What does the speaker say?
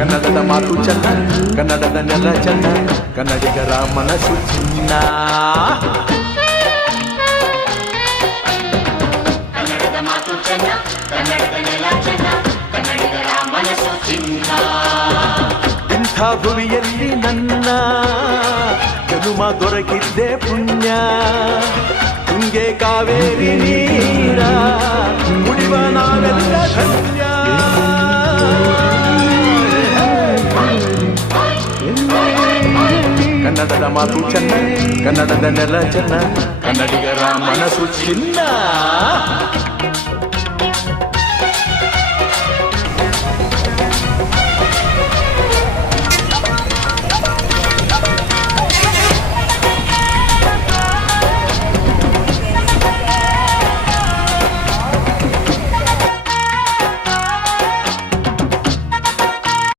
ಕನ್ನಡದ ಮಾತು ಚೆನ್ನ, ಕನ್ನಡದ ನೆಲ ಚೆನ್ನ, ಕನ್ನಡಿಗರ ಮನಸ್ಸು ಚಿನ್ನ. ಕನ್ನಡದ ಮಾತು ಚೆನ್ನ, ಕನ್ನಡದ ನೆಲ ಚೆನ್ನ, ಕನ್ನಡಿಗರ ಮನಸ್ಸು ಚಿನ್ನ. ಇಂಥ ಭುವಿಯಲ್ಲಿ ನನ್ನ ಜನುಮ ದೊರಕಿದ್ದೆ ಪುಣ್ಯ. ತುಂಗೆ ಕಾವೇರಿ ನೀರ ಕುಡಿವ ನಾವೆಲ್ಲ ಧನ್ಯ. ಕನ್ನಡದ ಮಾತು ಚೆನ್ನ, ಕನ್ನಡದ ನೆಲ ಚೆನ್ನ, ಕನ್ನಡಿಗರ ಮನಸ್ಸು ಚಿನ್ನ.